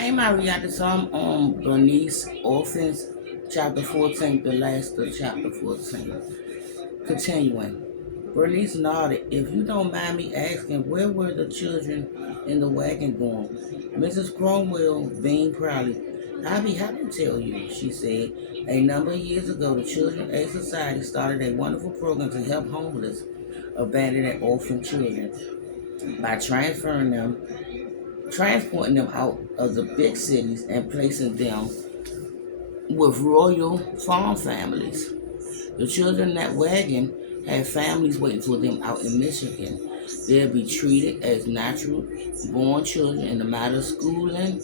Hey, my reactor. So I'm on Bernice, Orphans, chapter 14, the last of chapter 14. Continuing. Bernice nodded. If you don't mind me asking, where were the children in the wagon going? Mrs. Cromwell beamed proudly. I'll be happy to tell you, she said. A number of years ago, the Children's Aid Society started a wonderful program to help homeless, abandoned, and orphan children by transporting them out of the big cities and placing them with royal farm families. The children in that wagon had families waiting for them out in Michigan. They'd be treated as natural born children in the matter of schooling,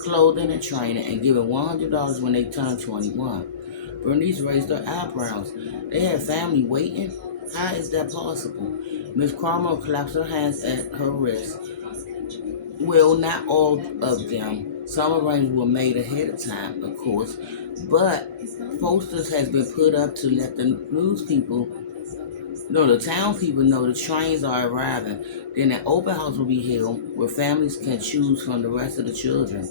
clothing, and training, and given $100 when they turned 21. Bernice raised her eyebrows. They had family waiting? How is that possible? Miss Cromwell clapped her hands at her wrist. Well, not all of them. Some arrangements were made ahead of time, of course, but posters has been put up to let the news people, no, the town people know the trains are arriving. Then an open house will be held where families can choose from the rest of the children.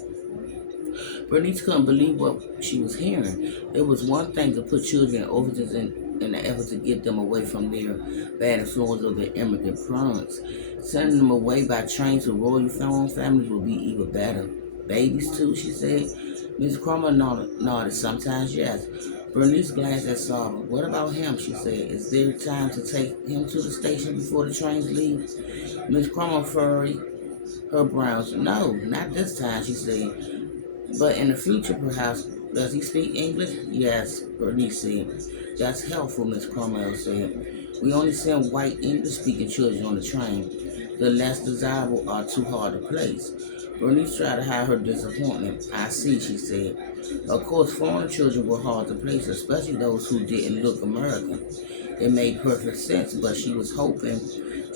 Bernice couldn't believe what she was hearing. It was one thing to put children in orphanages in the effort to get them away from their bad influence of their immigrant parents. Sending them away by train to royal farm families would be even better. Babies too, she said. Miss Cromwell nodded. Sometimes, yes. Bernice glanced at Sarah. What about him, she said. Is there time to take him to the station before the trains leave? Miss Cromwell furrowed her brows. No, not this time, she said. But in the future, perhaps. Does he speak English? Yes, Bernice said. That's helpful, Miss Cromwell said. We only send white English-speaking children on the train. The less desirable are too hard to place. Bernice tried to hide her disappointment. I see, she said. Of course, foreign children were hard to place, especially those who didn't look American. It made perfect sense, but she was hoping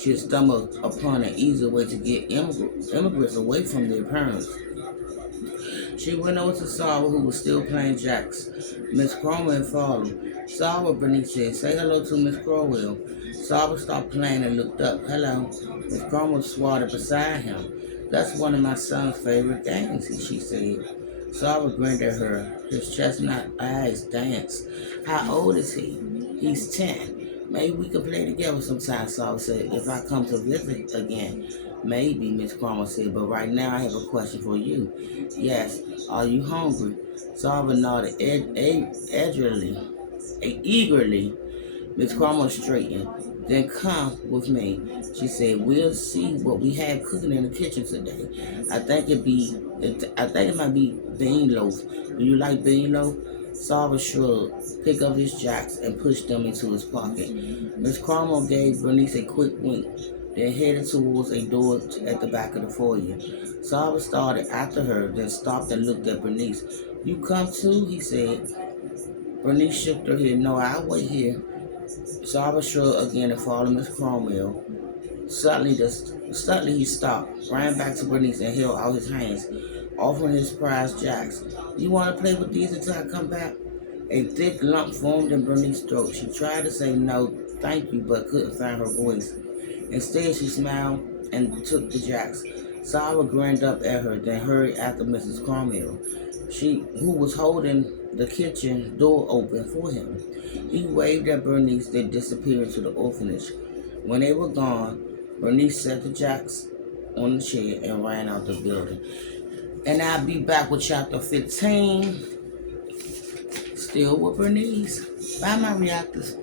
she'd stumble upon an easier way to get immigrants away from their parents. She went over to Sarah, who was still playing jacks. Miss Cromwell followed. Sarah, Bernice said, say hello to Miss Cromwell. Sarah stopped playing and looked up. Hello. Miss Cromwell swatted beside him. That's one of my son's favorite games, she said. Sarah grinned at her. His chestnut eyes danced. How old is he? He's 10. Maybe we could play together sometime, Sarah said, if I come to visit again. Maybe, Miss Cromwell said, but right now I have a question for you. Yes, are you hungry? Sarah nodded eagerly. Miss Cromwell straightened. Then come with me, she said. We'll see what we have cooking in the kitchen today. I think it might be bean loaf. Do you like bean loaf? Sarah shrugged, picked up his jacks, and pushed them into his pocket. Miss Cromwell gave Bernice a quick wink, then headed towards a door at the back of the foyer. Sarah started after her, then stopped and looked at Bernice. You come too, he said. Bernice shook her head. No, I'll wait here. Sarah shrugged again and followed Miss Cromwell. Suddenly he stopped, ran back to Bernice, and held out his hands, offering his prized jacks. You want to play with these until I come back? A thick lump formed in Bernice's throat. She tried to say no, thank you, but couldn't find her voice. Instead, she smiled and took the jacks. Sarah grinned up at her, then hurried after Mrs. Cromwell, who was holding the kitchen door open for him. He waved at Bernice, then disappeared into the orphanage. When they were gone, Bernice set the jacks on the chair and ran out the building. And I'll be back with chapter 15, still with Bernice. Bye, my reactors.